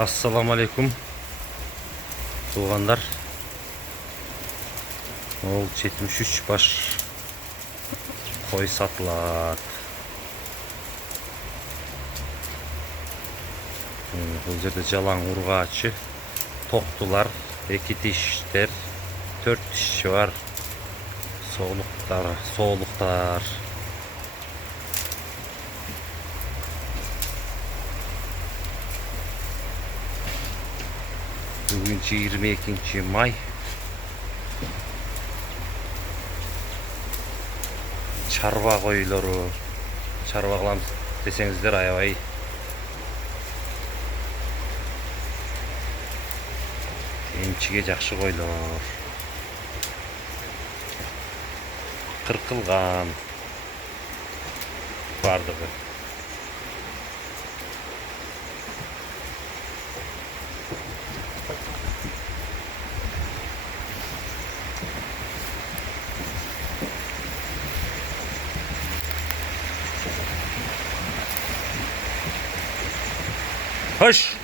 Assalamu alaikum туғандар. Ол 73 баш қой сатылады. Бұл жерде жалаң ургачы, тоқтылар, екі тиштер, 4 тиші бар. Соолуктар. Бүгін 22 май. Чарба қойлары. Чарба қыламыз десеңіздер аябай. Емчіге жақшы қойлар. Қырқылған бардығы. Hoş.